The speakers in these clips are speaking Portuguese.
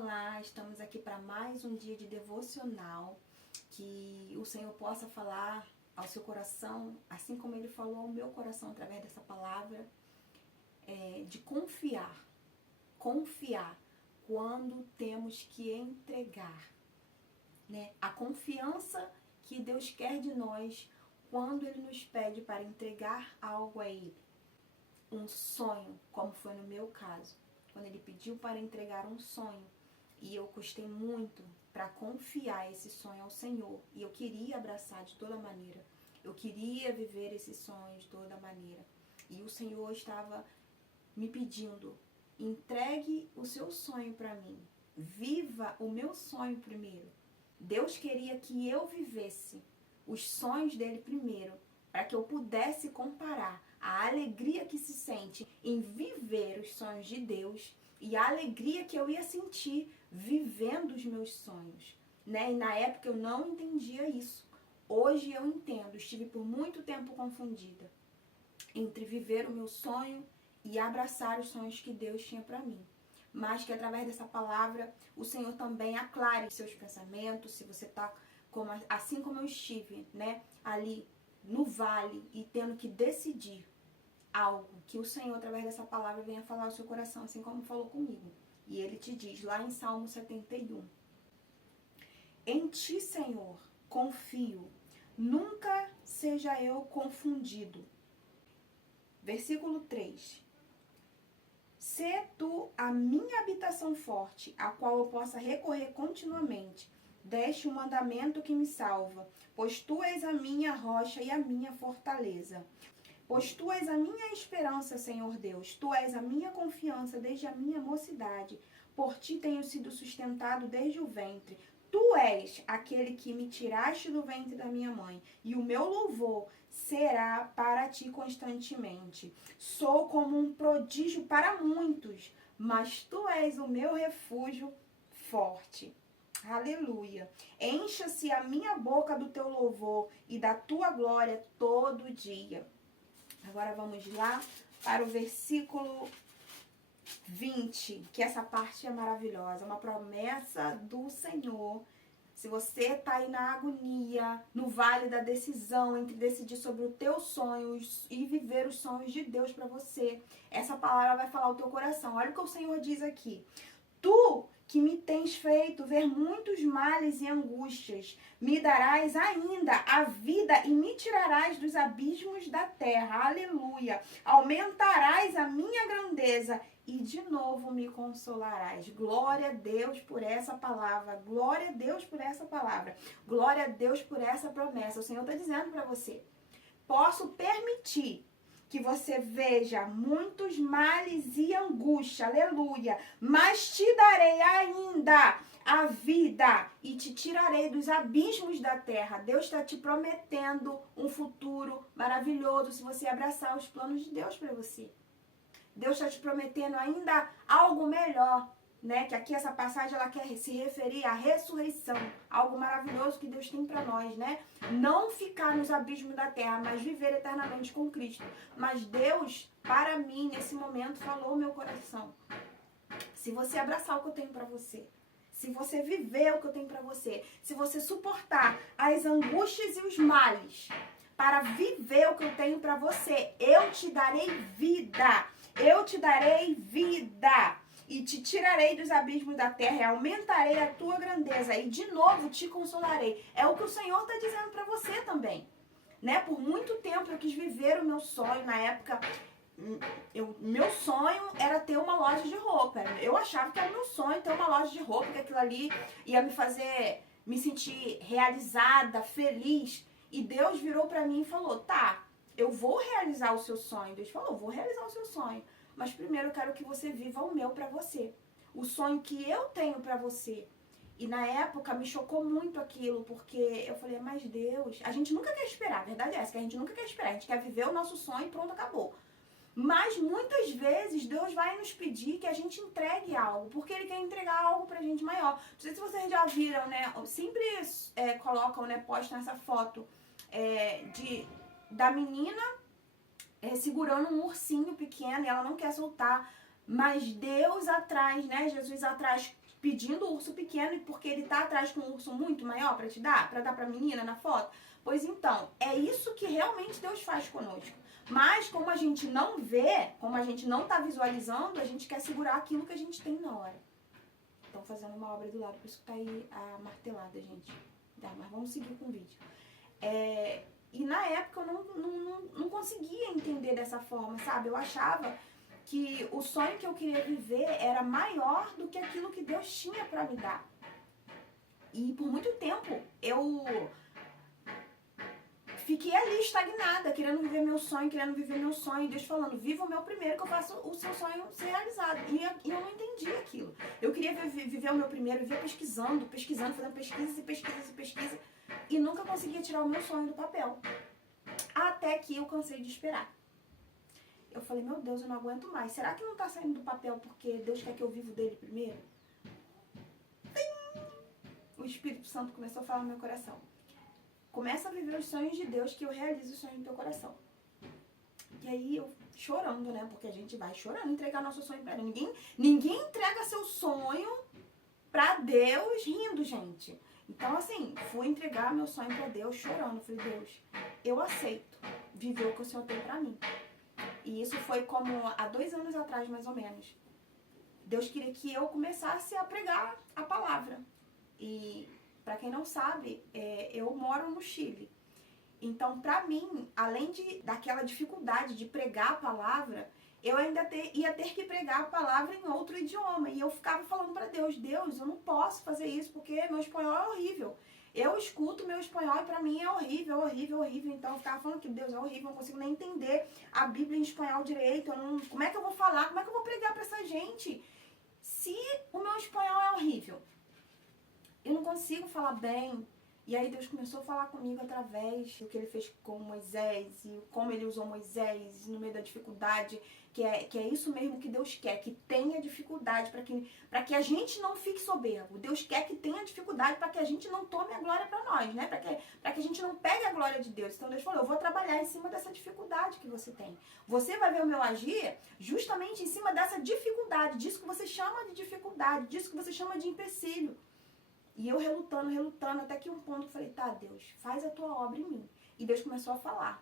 Olá, estamos aqui para mais um dia de devocional, que o Senhor possa falar ao seu coração, assim como Ele falou ao meu coração através dessa palavra, de confiar quando temos que entregar, né? A confiança que Deus quer de nós quando Ele nos pede para entregar algo a Ele, um sonho, como foi no meu caso. Quando ele pediu para entregar um sonho, e eu custei muito para confiar esse sonho ao Senhor, e eu queria abraçar de toda maneira, eu queria viver esse sonho de toda maneira, e o Senhor estava me pedindo: entregue o seu sonho para mim, viva o meu sonho primeiro. Deus queria que eu vivesse os sonhos dele primeiro, para que eu pudesse comparar a alegria que se sente em viver os sonhos de Deus e a alegria que eu ia sentir vivendo os meus sonhos, né? E na época eu não entendia isso. Hoje eu entendo. Estive por muito tempo confundida entre viver o meu sonho e abraçar os sonhos que Deus tinha para mim. Mas que através dessa palavra o Senhor também aclare seus pensamentos. Se você está assim como eu estive, né, ali no vale e tendo que decidir algo, que o Senhor, através dessa palavra, venha falar ao seu coração, assim como falou comigo. E Ele te diz, lá em Salmo 71, em Ti, Senhor, confio, nunca seja eu confundido. Versículo 3. Sê Tu a minha habitação forte, a qual eu possa recorrer continuamente. Deste um mandamento que me salva, pois Tu és a minha rocha e a minha fortaleza. Pois Tu és a minha esperança, Senhor Deus. Tu és a minha confiança desde a minha mocidade. Por Ti tenho sido sustentado desde o ventre. Tu és aquele que me tiraste do ventre da minha mãe, e o meu louvor será para Ti constantemente. Sou como um prodígio para muitos, mas Tu és o meu refúgio forte. Aleluia. Encha-se a minha boca do Teu louvor e da Tua glória todo dia. Agora vamos lá para o versículo 20, que essa parte é maravilhosa, uma promessa do Senhor. Se você está aí na agonia, no vale da decisão, entre decidir sobre o teu sonho e viver os sonhos de Deus para você, essa palavra vai falar ao teu coração. Olha o que o Senhor diz aqui. Tu que me tens feito ver muitos males e angústias, me darás ainda a vida e me tirarás dos abismos da terra. Aleluia. Aumentarás a minha grandeza e de novo me consolarás. Glória a Deus por essa palavra. Glória a Deus por essa palavra. Glória a Deus por essa promessa. O Senhor está dizendo para você: posso permitir que você veja muitos males e angústia, aleluia, mas te darei ainda a vida e te tirarei dos abismos da terra. Deus está te prometendo um futuro maravilhoso se você abraçar os planos de Deus para você. Deus está te prometendo ainda algo melhor, né? Que aqui essa passagem ela quer se referir à ressurreição, algo maravilhoso que Deus tem para nós, né? Não ficar nos abismos da terra, mas viver eternamente com Cristo. Mas Deus, para mim, nesse momento, falou ao meu coração: se você abraçar o que eu tenho para você, se você viver o que eu tenho para você, se você suportar as angústias e os males para viver o que eu tenho para você, eu te darei vida. Eu te darei vida. E te tirarei dos abismos da terra, e aumentarei a tua grandeza, e de novo te consolarei. É o que o Senhor está dizendo para você também, né? Por muito tempo eu quis viver o meu sonho. Na época, meu sonho era ter uma loja de roupa. Eu achava que era meu sonho ter uma loja de roupa, que aquilo ali ia me fazer me sentir realizada, feliz. E Deus virou para mim e falou: tá, eu vou realizar o seu sonho. Deus falou: vou realizar o seu sonho. Mas primeiro eu quero que você viva o meu para você. O sonho que eu tenho para você. E na época me chocou muito aquilo, porque eu falei: mas Deus, a gente nunca quer esperar. A verdade é essa, que a gente nunca quer esperar. A gente quer viver o nosso sonho e pronto, acabou. Mas muitas vezes Deus vai nos pedir que a gente entregue algo, porque Ele quer entregar algo pra gente maior. Não sei se vocês já viram, né? Sempre colocam, né? Postam essa foto da menina segurando um ursinho pequeno e ela não quer soltar. Mas Deus atrás, né? Jesus atrás, pedindo o urso pequeno e porque ele tá atrás com um urso muito maior pra te dar? Pra dar pra menina na foto? Pois então, é isso que realmente Deus faz conosco. Mas como a gente não vê, como a gente não tá visualizando, a gente quer segurar aquilo que a gente tem na hora. Estão fazendo uma obra do lado, por isso que tá aí a martelada, gente. Tá, mas vamos seguir com o vídeo. E na época eu não conseguia entender dessa forma, sabe? Eu achava que o sonho que eu queria viver era maior do que aquilo que Deus tinha pra me dar. E por muito tempo eu fiquei ali estagnada, querendo viver meu sonho, E Deus falando, viva o meu primeiro que eu faço o seu sonho ser realizado. E eu não entendi aquilo. Eu queria viver o meu primeiro, vivia pesquisando, fazendo pesquisa. E nunca conseguia tirar o meu sonho do papel. Até que eu cansei de esperar. Eu falei, meu Deus, eu não aguento mais. Será que não tá saindo do papel porque Deus quer que eu viva dele primeiro? O Espírito Santo começou a falar no meu coração. Começa a viver os sonhos de Deus que eu realizo os sonhos do teu coração. E aí eu chorando, né? Porque a gente vai chorando entregar nosso sonho pra ele. Ninguém entrega seu sonho pra Deus rindo, gente. Então, assim, fui entregar meu sonho pra Deus chorando. Falei, Deus, eu aceito viver o que o Senhor tem pra mim. E isso foi como há 2 anos atrás, mais ou menos. Deus queria que eu começasse a pregar a palavra. E, pra quem não sabe, eu moro no Chile. Então, pra mim, além daquela dificuldade de pregar a palavra, eu ainda ia ter que pregar a palavra em outro idioma. E eu ficava falando pra Deus, Deus, eu não posso fazer isso porque meu espanhol é horrível. Eu escuto meu espanhol e pra mim é horrível. Então eu ficava falando que Deus é horrível, eu não consigo nem entender a Bíblia em espanhol direito. Como é que eu vou falar? Como é que eu vou pregar pra essa gente? Se o meu espanhol é horrível, eu não consigo falar bem. E aí Deus começou a falar comigo através do que ele fez com Moisés e como ele usou Moisés no meio da dificuldade, que é isso mesmo que Deus quer, que tenha dificuldade, para que a gente não fique soberbo. Deus quer que tenha dificuldade para que a gente não tome a glória para nós, né? Para que a gente não pegue a glória de Deus. Então Deus falou, eu vou trabalhar em cima dessa dificuldade que você tem. Você vai ver o meu agir justamente em cima dessa dificuldade, disso que você chama de dificuldade, disso que você chama de empecilho. E eu relutando, até que um ponto eu falei, tá, Deus, faz a tua obra em mim. E Deus começou a falar,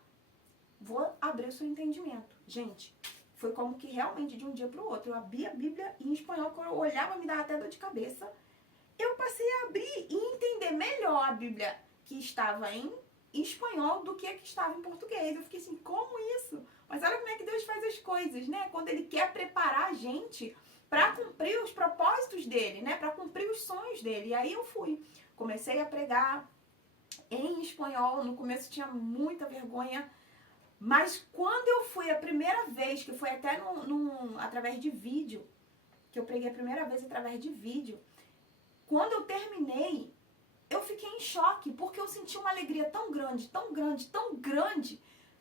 vou abrir o seu entendimento. Gente, foi como que realmente de um dia para o outro, eu abri a Bíblia em espanhol, quando eu olhava me dava até dor de cabeça. Eu passei a abrir e entender melhor a Bíblia que estava em espanhol do que a que estava em português. Eu fiquei assim, como isso? Mas olha como é que Deus faz as coisas, né? Quando Ele quer preparar a gente para cumprir os propósitos dele, né? Para cumprir os sonhos dele. E aí eu comecei a pregar em espanhol. No começo tinha muita vergonha, mas quando eu fui a primeira vez, que foi até através de vídeo, que eu preguei a primeira vez através de vídeo, quando eu terminei, eu fiquei em choque, porque eu senti uma alegria tão grande,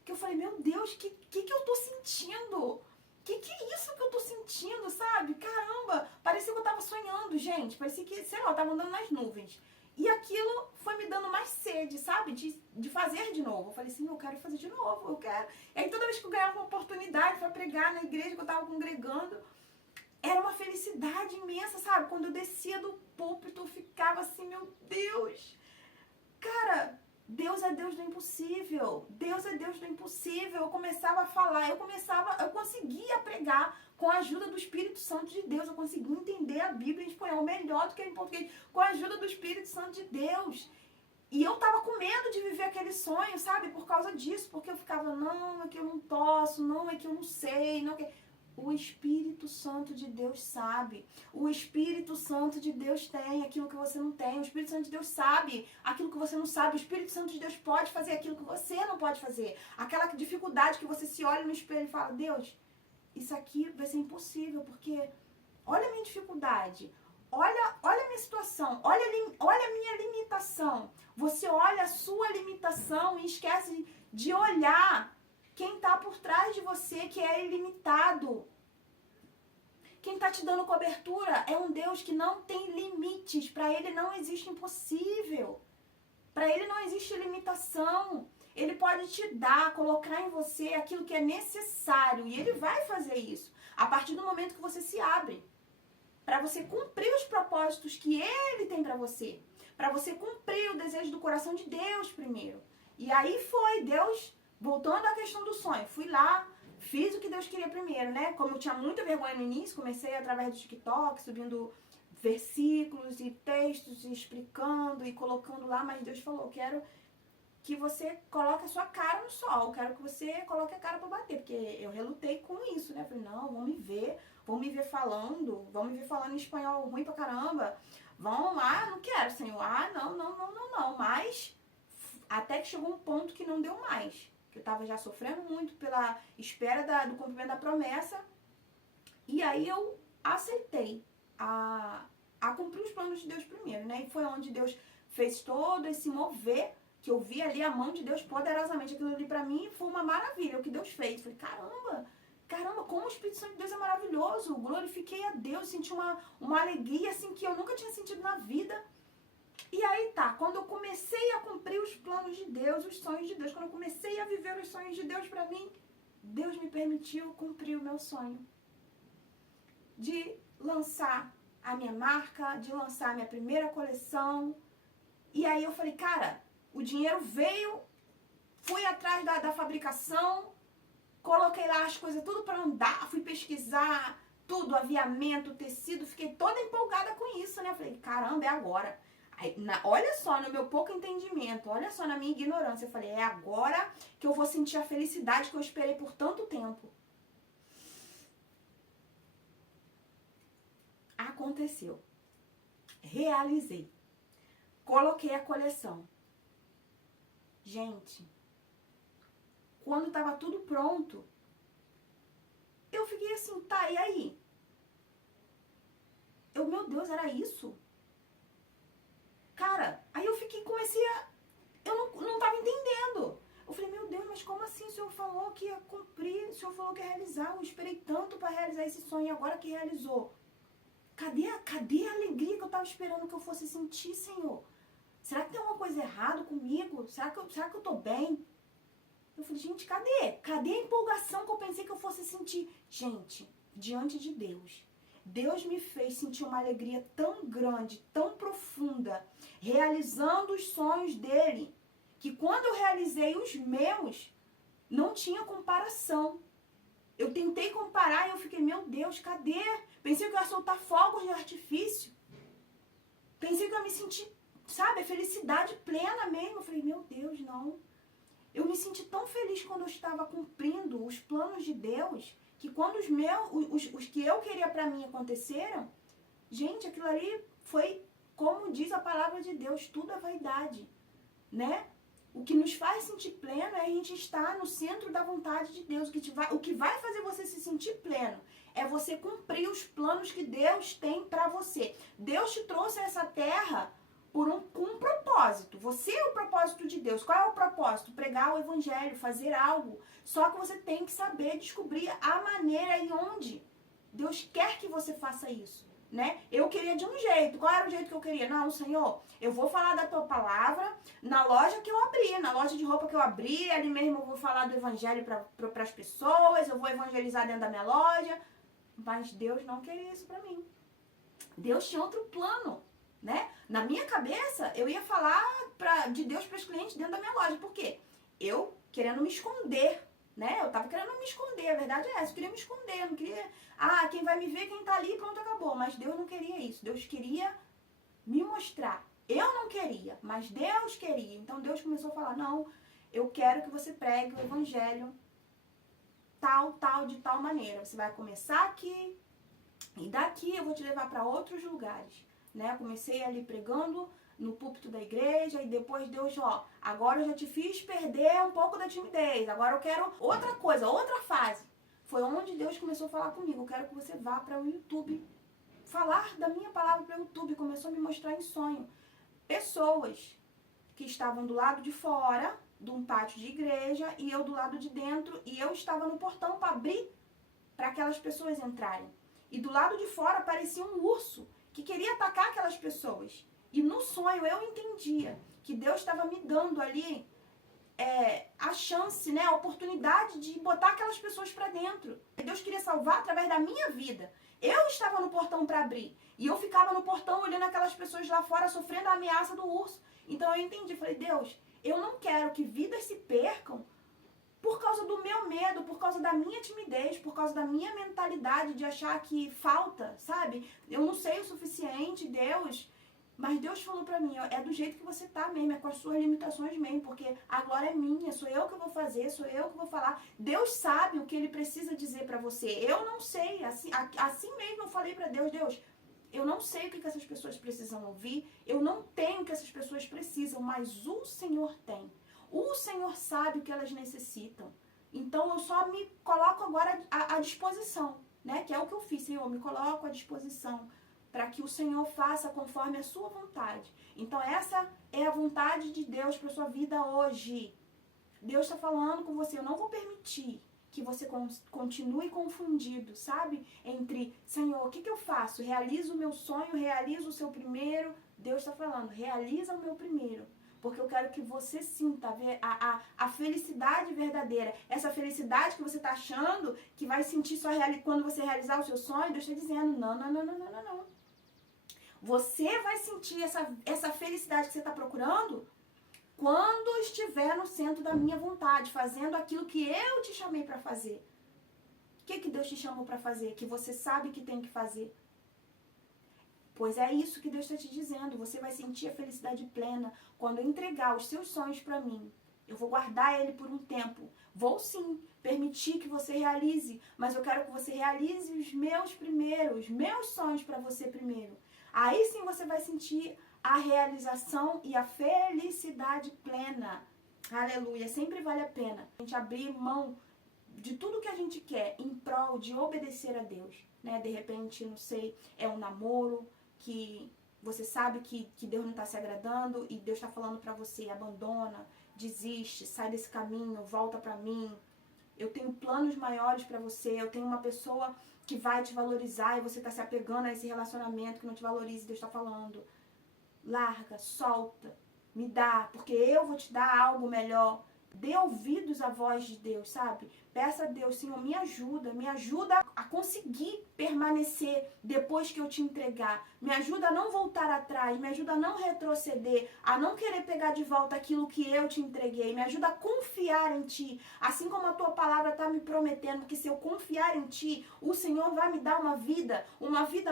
que eu falei, meu Deus, que eu tô sentindo? Que é isso que eu tô sentindo, sabe? Caramba, parecia que eu tava sonhando, gente. Parecia que, sei lá, eu tava andando nas nuvens. E aquilo foi me dando mais sede, sabe? De fazer de novo. Eu falei assim, eu quero fazer de novo, eu quero. E aí toda vez que eu ganhava uma oportunidade pra pregar na igreja que eu tava congregando, era uma felicidade imensa, sabe? Quando eu descia do púlpito, eu ficava assim, meu Deus. Cara, Deus é Deus do impossível. Deus é Deus do impossível. Eu começava a falar, eu conseguia pregar com a ajuda do Espírito Santo de Deus. Eu conseguia entender a Bíblia em espanhol melhor do que em português, com a ajuda do Espírito Santo de Deus. E eu tava com medo de viver aquele sonho, sabe? Por causa disso. Porque eu ficava, não, é que eu não posso, não, é que eu não sei, não, é que... O Espírito Santo de Deus sabe. O Espírito Santo de Deus tem aquilo que você não tem. O Espírito Santo de Deus sabe aquilo que você não sabe. O Espírito Santo de Deus pode fazer aquilo que você não pode fazer. Aquela dificuldade que você se olha no espelho e fala, Deus, isso aqui vai ser impossível, porque olha a minha dificuldade. Olha a minha situação. Olha a minha limitação. Você olha a sua limitação e esquece de olhar quem está por trás de você, que é ilimitado. Quem está te dando cobertura é um Deus que não tem limites. Para Ele não existe impossível. Para Ele não existe limitação. Ele pode te dar, colocar em você aquilo que é necessário. E Ele vai fazer isso. A partir do momento que você se abre. para você cumprir os propósitos que Ele tem para você, para você cumprir o desejo do coração de Deus primeiro. E aí foi Deus, voltando à questão do sonho, fui lá, fiz o que Deus queria primeiro, né? Como eu tinha muita vergonha no início, comecei através do TikTok, subindo versículos e textos, e explicando e colocando lá, mas Deus falou, quero que você coloque a sua cara no sol, quero que você coloque a cara para bater, porque eu relutei com isso, né? Falei, não, vão me ver falando em espanhol ruim pra caramba, não quero, Senhor, não, mas até que chegou um ponto que não deu mais, que eu tava já sofrendo muito pela espera do cumprimento da promessa, e aí eu aceitei a cumprir os planos de Deus primeiro, né? E foi onde Deus fez todo esse mover, que eu vi ali a mão de Deus poderosamente. Aquilo ali pra mim foi uma maravilha, o que Deus fez. Falei, caramba, como o Espírito Santo de Deus é maravilhoso. Glorifiquei a Deus, senti uma alegria assim que eu nunca tinha sentido na vida. E aí tá, quando eu comecei a cumprir os planos de Deus, os sonhos de Deus, quando eu comecei a viver os sonhos de Deus pra mim, Deus me permitiu cumprir o meu sonho de lançar a minha marca, de lançar a minha primeira coleção. E aí eu falei, cara, o dinheiro veio, fui atrás da fabricação, coloquei lá as coisas tudo para andar, fui pesquisar tudo, aviamento, tecido, fiquei toda empolgada com isso, né? Falei, caramba, é agora. Aí, olha só no meu pouco entendimento, olha só na minha ignorância, eu falei, é agora que eu vou sentir a felicidade que eu esperei por tanto tempo. Aconteceu. Realizei. Coloquei a coleção. Gente, quando tava tudo pronto, eu fiquei assim, tá, e aí? Meu Deus, era isso? Cara, aí eu não tava entendendo. Eu falei, meu Deus, mas como assim? O Senhor falou que ia cumprir, o Senhor falou que ia realizar, eu esperei tanto para realizar esse sonho, agora que realizou. Cadê a alegria que eu tava esperando que eu fosse sentir, Senhor? Será que tem alguma coisa errada comigo? Será que eu tô bem? Eu falei, gente, cadê? Cadê a empolgação que eu pensei que eu fosse sentir? Gente, diante de Deus, Deus me fez sentir uma alegria tão grande, tão profunda, realizando os sonhos dele, que quando eu realizei os meus, não tinha comparação. Eu tentei comparar e eu fiquei, meu Deus, cadê? Pensei que eu ia soltar fogos de artifício. Pensei que eu ia me sentir, sabe, a felicidade plena mesmo. Eu falei, meu Deus, não. Eu me senti tão feliz quando eu estava cumprindo os planos de Deus, que quando os que eu queria pra mim aconteceram, gente, aquilo ali foi, como diz a palavra de Deus, tudo é vaidade, né? O que nos faz sentir pleno é a gente estar no centro da vontade de Deus. O que vai fazer você se sentir pleno é você cumprir os planos que Deus tem pra você. Deus te trouxe a essa terra com um propósito. Você é o propósito de Deus. Qual é o propósito? Pregar o evangelho, fazer algo. Só que você tem que saber descobrir a maneira e onde Deus quer que você faça isso, né? Eu queria de um jeito. Qual era o jeito que eu queria? Não, Senhor, eu vou falar da tua palavra na loja que eu abri, na loja de roupa que eu abri, ali mesmo eu vou falar do evangelho para as pessoas, eu vou evangelizar dentro da minha loja. Mas Deus não queria isso para mim. Deus tinha outro plano, né? Na minha cabeça, eu ia falar de Deus para os clientes dentro da minha loja. Por quê? Eu querendo me esconder, né? Eu tava querendo me esconder, a verdade é essa. Eu queria me esconder, eu não queria... Ah, quem vai me ver, quem tá ali, pronto, acabou. Mas Deus não queria isso. Deus queria me mostrar. Eu não queria, mas Deus queria. Então Deus começou a falar, não, eu quero que você pregue o evangelho de tal maneira. Você vai começar aqui e daqui eu vou te levar para outros lugares, né? Eu comecei ali pregando no púlpito da igreja e depois Deus, agora eu já te fiz perder um pouco da timidez, agora eu quero outra coisa, outra fase. Foi onde Deus começou a falar comigo, eu quero que você vá para o YouTube, falar da minha palavra para o YouTube, começou a me mostrar em sonho. Pessoas que estavam do lado de fora de um pátio de igreja e eu do lado de dentro e eu estava no portão para abrir para aquelas pessoas entrarem. E do lado de fora aparecia um urso que queria atacar aquelas pessoas. E no sonho eu entendia que Deus estava me dando ali a chance, né, a oportunidade de botar aquelas pessoas para dentro. Deus queria salvar através da minha vida. Eu estava no portão para abrir. E eu ficava no portão olhando aquelas pessoas lá fora sofrendo a ameaça do urso. Então eu entendi, falei, Deus, eu não quero que vidas se percam por causa do meu medo, por causa da minha timidez, por causa da minha mentalidade de achar que falta, sabe? Eu não sei o suficiente, Deus. Mas Deus falou pra mim, ó, é do jeito que você tá mesmo, é com as suas limitações mesmo, porque a glória é minha, sou eu que vou fazer, sou eu que vou falar. Deus sabe o que Ele precisa dizer pra você. Eu não sei, assim mesmo eu falei pra Deus, Deus, eu não sei o que essas pessoas precisam ouvir, eu não tenho o que essas pessoas precisam, mas o Senhor tem. O Senhor sabe o que elas necessitam. Então eu só me coloco agora à disposição, né? Que é o que eu fiz, Senhor, me coloco à disposição para que o Senhor faça conforme a sua vontade. Então essa é a vontade de Deus para sua vida hoje. Deus está falando com você, eu não vou permitir que você continue confundido, sabe? Entre, Senhor, o que eu faço? Realizo o meu sonho, realizo o seu primeiro? Deus está falando, realiza o meu primeiro. Porque eu quero que você sinta a felicidade verdadeira. Essa felicidade que você está achando que vai sentir só quando você realizar o seu sonho, Deus está dizendo, não. Você vai sentir essa felicidade que você está procurando quando estiver no centro da minha vontade, fazendo aquilo que eu te chamei para fazer. O que Deus te chamou para fazer? Que você sabe que tem que fazer. Pois é isso que Deus está te dizendo. Você vai sentir a felicidade plena quando eu entregar os seus sonhos para mim. Eu vou guardar ele por um tempo. Vou sim permitir que você realize, mas eu quero que você realize os meus sonhos para você primeiro. Aí sim você vai sentir a realização e a felicidade plena. Aleluia, sempre vale a pena a gente abrir mão de tudo que a gente quer em prol de obedecer a Deus, né? De repente, não sei, é um namoro que você sabe que Deus não está se agradando e Deus está falando para você, abandona, desiste, sai desse caminho, volta para mim. Eu tenho planos maiores para você, eu tenho uma pessoa que vai te valorizar e você está se apegando a esse relacionamento que não te valoriza, Deus está falando. Larga, solta, me dá, porque eu vou te dar algo melhor. Dê ouvidos à voz de Deus, sabe? Peça a Deus, Senhor, me ajuda a conseguir permanecer depois que eu te entregar. Me ajuda a não voltar atrás, me ajuda a não retroceder, a não querer pegar de volta aquilo que eu te entreguei. Me ajuda a confiar em ti, assim como a tua palavra está me prometendo que se eu confiar em ti, o Senhor vai me dar uma vida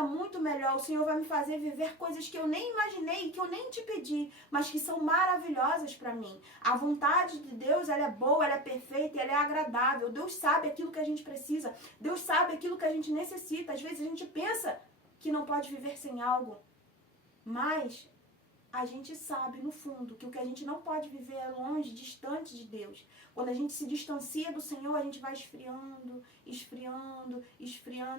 muito melhor. O Senhor vai me fazer viver coisas que eu nem imaginei, que eu nem te pedi, mas que são maravilhosas para mim. A vontade de Deus, ela é boa, ela é perfeita, ela é agradável. Deus sabe aquilo que a gente precisa. Deus sabe aquilo que a gente necessita. Às vezes a gente pensa que não pode viver sem algo. Mas a gente sabe, no fundo, que o que a gente não pode viver é longe, distante de Deus. Quando a gente se distancia do Senhor, a gente vai esfriando,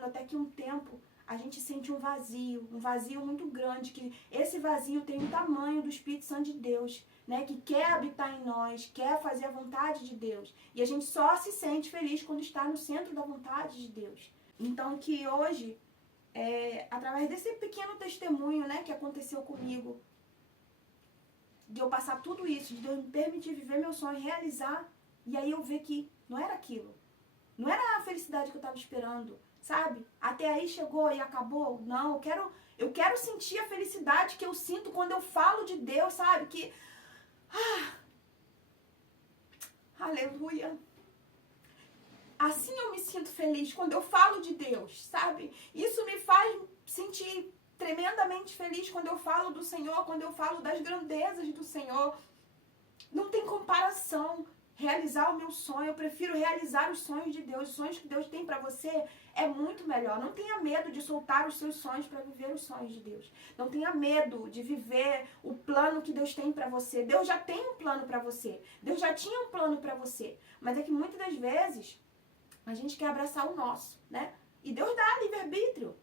até que um tempo a gente sente um vazio muito grande, que esse vazio tem o tamanho do Espírito Santo de Deus, né, que quer habitar em nós, quer fazer a vontade de Deus. E a gente só se sente feliz quando está no centro da vontade de Deus. Então que hoje, através desse pequeno testemunho, né, que aconteceu comigo, de eu passar tudo isso, de Deus me permitir viver meu sonho, realizar, e aí eu ver que não era aquilo. Não era a felicidade que eu estava esperando, sabe? Até aí chegou e acabou. Não, eu quero sentir a felicidade que eu sinto quando eu falo de Deus, sabe? Que... aleluia. Assim eu me sinto feliz quando eu falo de Deus, sabe? Isso me faz sentir tremendamente feliz quando eu falo do Senhor, quando eu falo das grandezas do Senhor. Não tem comparação. Realizar o meu sonho, eu prefiro realizar os sonhos de Deus. Os sonhos que Deus tem para você é muito melhor. Não tenha medo de soltar os seus sonhos para viver os sonhos de Deus. Não tenha medo de viver o plano que Deus tem para você. Deus já tem um plano para você. Deus já tinha um plano para você. Mas é que muitas das vezes a gente quer abraçar o nosso, né? E Deus dá livre-arbítrio.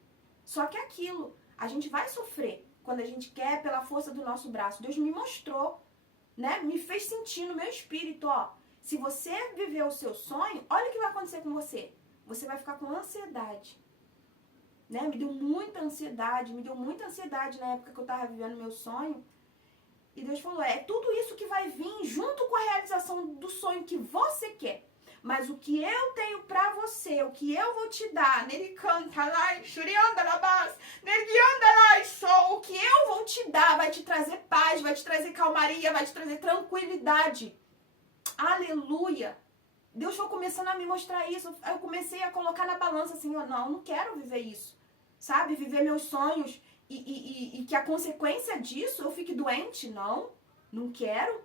Só que é aquilo, a gente vai sofrer quando a gente quer pela força do nosso braço. Deus me mostrou, né? Me fez sentir no meu espírito, ó. Se você viver o seu sonho, olha o que vai acontecer com você. Você vai ficar com ansiedade. Né? Me deu muita ansiedade na época que eu estava vivendo meu sonho. E Deus falou, é tudo isso que vai vir junto com a realização do sonho que você quer. mas o que eu tenho pra você, o que eu vou te dar, nele canta lá, churianda na base, nele anda lá, só o que eu vou te dar vai te trazer paz, vai te trazer calmaria, vai te trazer tranquilidade. Aleluia! Deus foi começando a me mostrar isso. Eu comecei a colocar na balança assim, não quero viver isso. Sabe? Viver meus sonhos e que a consequência disso eu fique doente. Não quero.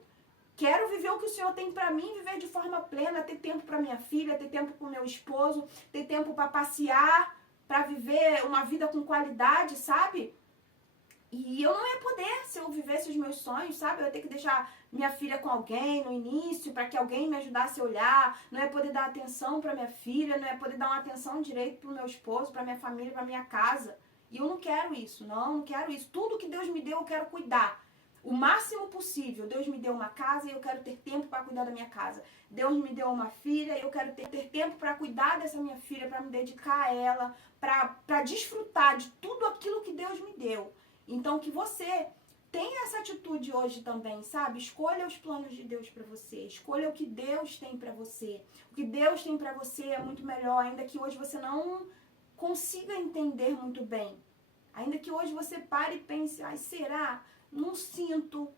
Quero viver o que o Senhor tem pra mim, viver de forma plena, ter tempo pra minha filha, ter tempo pro meu esposo, ter tempo pra passear, pra viver uma vida com qualidade, sabe? E eu não ia poder, se eu vivesse os meus sonhos, sabe? Eu ia ter que deixar minha filha com alguém no início, para que alguém me ajudasse a olhar. Não ia poder dar atenção para minha filha, não ia poder dar uma atenção direito pro meu esposo, para minha família, para minha casa. E eu não quero isso, não quero isso. Tudo que Deus me deu, eu quero cuidar. O máximo possível. Deus me deu uma casa e eu quero ter tempo para cuidar da minha casa. Deus me deu uma filha e eu quero ter tempo para cuidar dessa minha filha, para me dedicar a ela, para desfrutar de tudo aquilo que Deus me deu. Então, que você tenha essa atitude hoje também, sabe? Escolha os planos de Deus para você. Escolha o que Deus tem para você. O que Deus tem para você é muito melhor, ainda que hoje você não consiga entender muito bem. Ainda que hoje você pare e pense, será? Não sinto.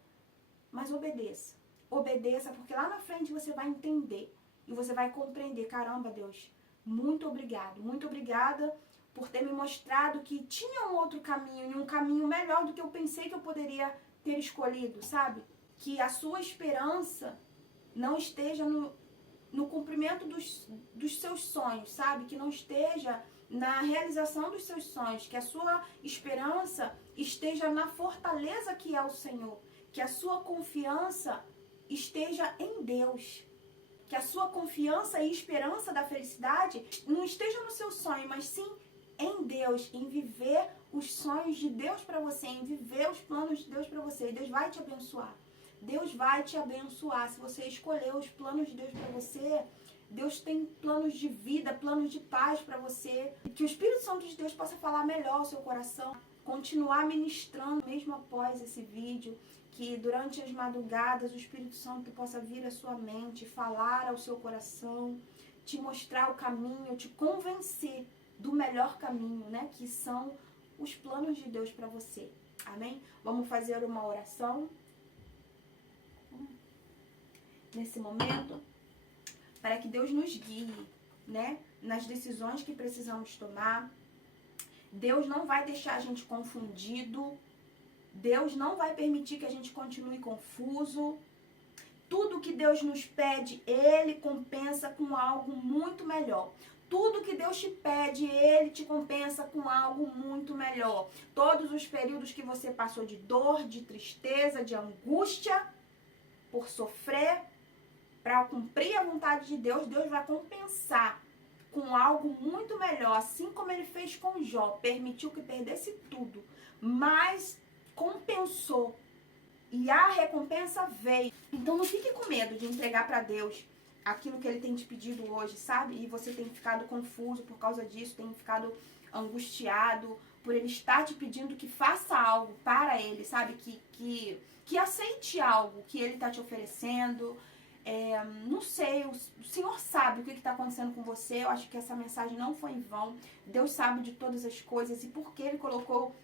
Mas obedeça. Obedeça, porque lá na frente você vai entender. E você vai compreender. Caramba, Deus, muito obrigado. Muito obrigada por ter me mostrado que tinha um outro caminho, e um caminho melhor do que eu pensei que eu poderia ter escolhido, sabe? Que a sua esperança não esteja no cumprimento dos seus sonhos, sabe? Que não esteja na realização dos seus sonhos, que a sua esperança esteja na fortaleza que é o Senhor, que a sua confiança esteja em Deus. Que a sua confiança e esperança da felicidade não esteja no seu sonho, mas sim em Deus, em viver os sonhos de Deus para você, em viver os planos de Deus para você. E Deus vai te abençoar. Deus vai te abençoar. Se você escolher os planos de Deus para você, Deus tem planos de vida, planos de paz para você. Que o Espírito Santo de Deus possa falar melhor ao seu coração, continuar ministrando mesmo após esse vídeo. Que durante as madrugadas o Espírito Santo possa vir à sua mente, falar ao seu coração, te mostrar o caminho, te convencer do melhor caminho, né? Que são os planos de Deus para você. Amém? Vamos fazer uma oração nesse momento para que Deus nos guie, né? Nas decisões que precisamos tomar. Deus não vai deixar a gente confundido. Deus não vai permitir que a gente continue confuso. Tudo que Deus nos pede, Ele compensa com algo muito melhor. Tudo que Deus te pede, Ele te compensa com algo muito melhor. Todos os períodos que você passou de dor, de tristeza, de angústia, por sofrer, para cumprir a vontade de Deus, Deus vai compensar com algo muito melhor. Assim como Ele fez com Jó, permitiu que perdesse tudo, mas compensou. E a recompensa veio. Então não fique com medo de entregar para Deus aquilo que Ele tem te pedido hoje, sabe? E você tem ficado confuso por causa disso, tem ficado angustiado por Ele estar te pedindo que faça algo para Ele, sabe? Que aceite algo que Ele está te oferecendo. Não sei, o Senhor sabe o que está acontecendo com você. Eu acho que essa mensagem não foi em vão. Deus sabe de todas as coisas e por que Ele colocou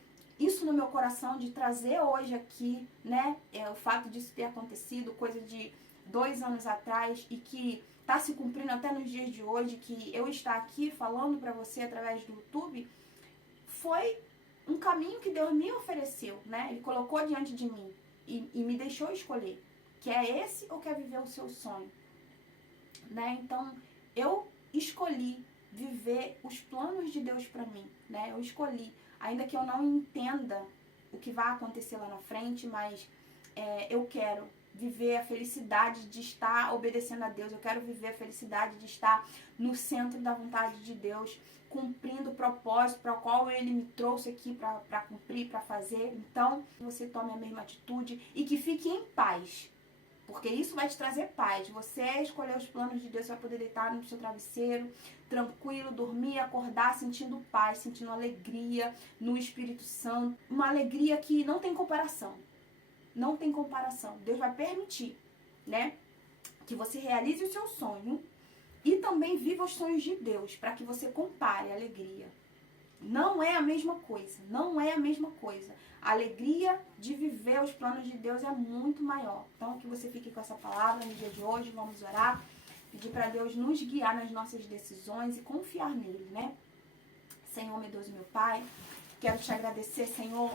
isso no meu coração de trazer hoje aqui, né? O fato disso ter acontecido, coisa de 2 anos atrás e que está se cumprindo até nos dias de hoje, que eu estar aqui falando para você através do YouTube, foi um caminho que Deus me ofereceu, né? Ele colocou diante de mim e me deixou escolher. Quer esse ou quer viver o seu sonho? Né? Então, eu escolhi viver os planos de Deus para mim, né? Eu escolhi. Ainda que eu não entenda o que vai acontecer lá na frente, mas eu quero viver a felicidade de estar obedecendo a Deus. Eu quero viver a felicidade de estar no centro da vontade de Deus, cumprindo o propósito para o qual Ele me trouxe aqui para cumprir, para fazer. Então, você tome a mesma atitude e que fique em paz. Porque isso vai te trazer paz. Você escolher os planos de Deus, vai poder deitar no seu travesseiro, tranquilo, dormir, acordar, sentindo paz, sentindo alegria no Espírito Santo. Uma alegria que não tem comparação. Não tem comparação. Deus vai permitir, né? Que você realize o seu sonho. e também viva os sonhos de Deus, para que você compare a alegria. Não é a mesma coisa, não é a mesma coisa. A alegria de viver os planos de Deus é muito maior. Então, que você fique com essa palavra no dia de hoje, vamos orar, pedir para Deus nos guiar nas nossas decisões e confiar nele, né? Senhor, meu Deus e meu Pai, quero te agradecer, Senhor,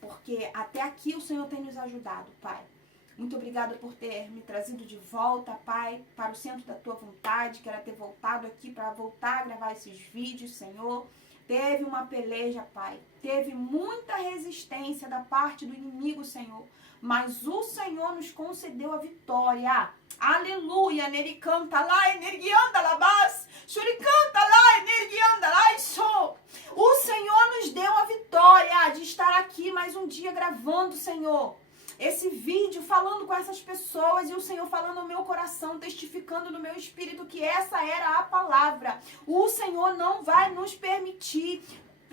porque até aqui o Senhor tem nos ajudado, Pai. Muito obrigada por ter me trazido de volta, Pai, para o centro da tua vontade. Quero ter voltado aqui para voltar a gravar esses vídeos, Senhor. Teve uma peleja, Pai. Teve muita resistência da parte do inimigo, Senhor. Mas o Senhor nos concedeu a vitória. Aleluia. Nele canta lá, energianda labás. Shuri canta lá, energianda lá, isso. O Senhor nos deu a vitória de estar aqui mais um dia gravando, Senhor, esse vídeo, falando com essas pessoas, e o Senhor falando no meu coração, testificando no meu espírito que essa era a palavra. O Senhor não vai nos permitir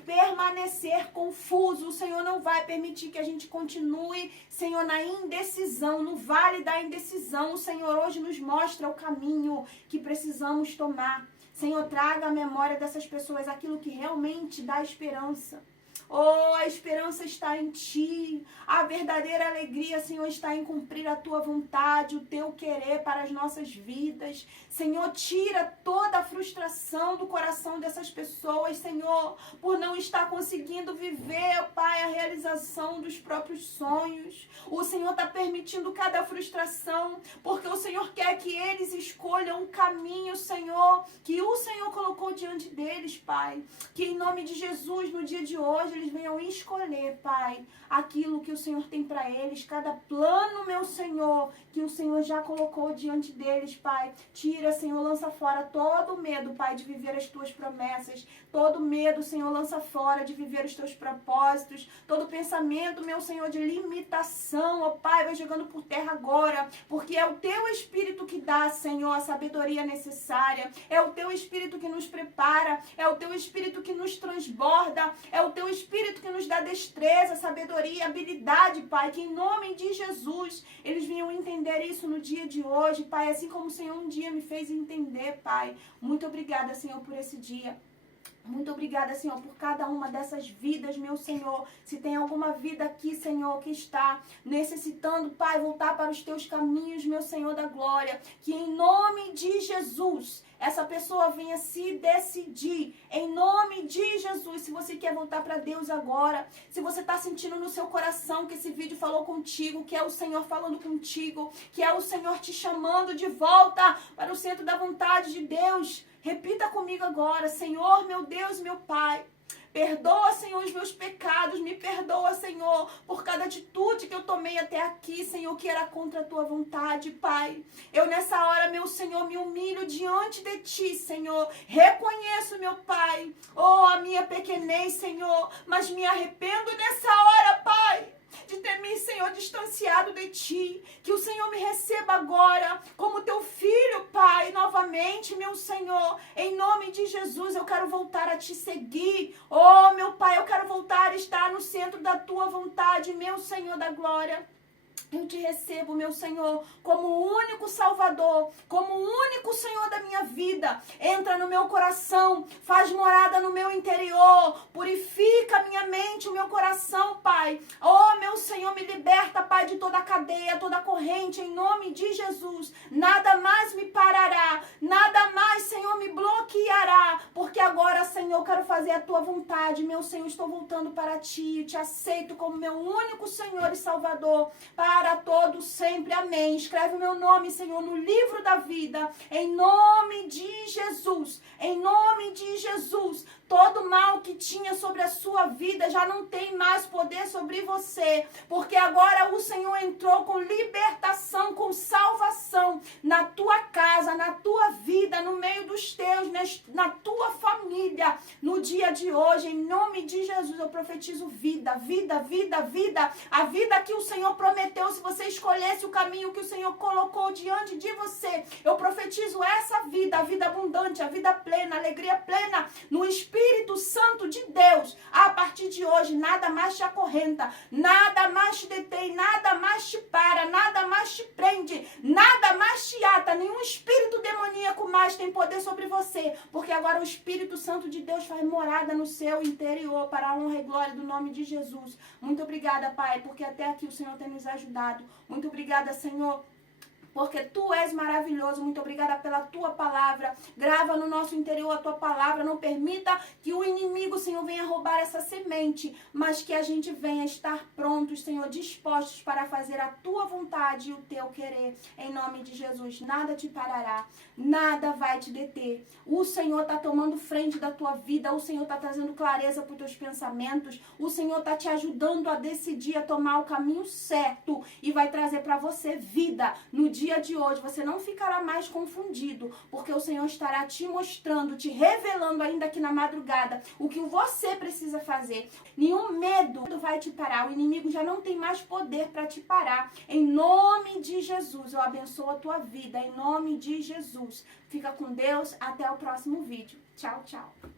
permanecer confuso. O Senhor não vai permitir que a gente continue, Senhor, na indecisão, no vale da indecisão. O Senhor hoje nos mostra o caminho que precisamos tomar. Senhor, traga à memória dessas pessoas aquilo que realmente dá esperança. Oh, a esperança está em Ti. A verdadeira alegria, Senhor, está em cumprir a Tua vontade, o Teu querer para as nossas vidas. Senhor, tira toda a frustração do coração dessas pessoas, Senhor, por não estar conseguindo viver, Pai, a realização dos próprios sonhos. O Senhor está permitindo cada frustração, porque o Senhor quer que eles escolham um caminho, Senhor, que o Senhor colocou diante deles, Pai. Que em nome de Jesus, no dia de hoje, eles venham escolher, Pai, aquilo que o Senhor tem para eles, cada plano, meu Senhor, que o Senhor já colocou diante deles, Pai. Tira, Senhor, lança fora todo medo, Pai, de viver as Tuas promessas, todo medo, Senhor, lança fora de viver os Teus propósitos, todo pensamento, meu Senhor, de limitação, ó Pai, vai jogando por terra agora, porque é o Teu Espírito que dá, Senhor, a sabedoria necessária, é o Teu Espírito que nos prepara, é o Teu Espírito que nos transborda, é o Teu Espírito que nos dá destreza, sabedoria, habilidade, Pai, que em nome de Jesus, eles venham entender isso no dia de hoje, Pai, assim como o Senhor um dia me fez entender, Pai. Muito obrigada, Senhor, por esse dia. Muito obrigada, Senhor, por cada uma dessas vidas, meu Senhor. Se tem alguma vida aqui, Senhor, que está necessitando, Pai, voltar para os Teus caminhos, meu Senhor da glória, que em nome de Jesus, essa pessoa venha se decidir, em nome de Jesus. Se você quer voltar para Deus agora, se você está sentindo no seu coração que esse vídeo falou contigo, que é o Senhor falando contigo, que é o Senhor te chamando de volta para o centro da vontade de Deus, repita comigo agora: Senhor, meu Deus, meu Pai, perdoa, Senhor, os meus pecados, me perdoa, Senhor, por cada atitude que eu tomei até aqui, Senhor, que era contra a Tua vontade, Pai. Eu nessa hora, meu Senhor, me humilho diante de Ti, Senhor, reconheço, meu Pai, oh, a minha pequenez, Senhor, mas me arrependo nessa hora, Pai, de ter me, Senhor, distanciado de Ti. Que o Senhor me receba agora como Teu filho, Pai, novamente, meu Senhor. Em nome de Jesus, eu quero voltar a Te seguir. Oh, meu Pai, eu quero voltar a estar no centro da Tua vontade, meu Senhor da glória. Eu Te recebo, meu Senhor, como o único Salvador, como o único Senhor da minha vida. Entra no meu coração, faz morada no meu interior, purifica a minha mente, o meu coração, Pai. Oh, meu Senhor, me liberta, Pai, de toda a cadeia, toda a corrente, em nome de Jesus. Nada mais me parará, nada mais, Senhor, me bloqueará, porque agora, Senhor, eu quero fazer a Tua vontade, meu Senhor, estou voltando para Ti, Te aceito como meu único Senhor e Salvador, para todos sempre, amém. Escreve o meu nome, Senhor, no livro da vida, em nome de Jesus, em nome de Jesus. Todo mal que tinha sobre a sua vida já não tem mais poder sobre você, porque agora o Senhor entrou com libertação, com salvação na tua casa, na tua vida, no meio dos teus, na tua família. No dia de hoje, em nome de Jesus, eu profetizo vida, vida, vida, vida. A vida que o Senhor prometeu, se você escolhesse o caminho que o Senhor colocou diante de você, eu profetizo essa vida, a vida abundante, a vida plena, a alegria plena, no Espírito Santo de Deus. A partir de hoje, nada mais te acorrenta, nada mais te detém, nada mais te para, nada mais mais te prende, nada mais te ata, nenhum espírito demoníaco mais tem poder sobre você, porque agora o Espírito Santo de Deus faz morada no seu interior, para a honra e glória do nome de Jesus. Muito obrigada, Pai, porque até aqui o Senhor tem nos ajudado. Muito obrigada, Senhor, porque Tu és maravilhoso. Muito obrigada pela Tua palavra. Grava no nosso interior a Tua palavra. Não permita que o inimigo, Senhor, venha roubar essa semente, mas que a gente venha estar prontos, Senhor, dispostos para fazer a Tua vontade e o Teu querer. Em nome de Jesus, nada te parará, nada vai te deter. O Senhor está tomando frente da tua vida. O Senhor está trazendo clareza para os teus pensamentos. O Senhor está te ajudando a decidir, a tomar o caminho certo e vai trazer para você vida no dia de hoje. Você não ficará mais confundido, porque o Senhor estará te mostrando, te revelando ainda aqui na madrugada o que você precisa fazer. Nenhum medo vai te parar. O inimigo já não tem mais poder para te parar. Em nome de Jesus, eu abençoo a tua vida. Em nome de Jesus. Fica com Deus. Até o próximo vídeo. Tchau, tchau.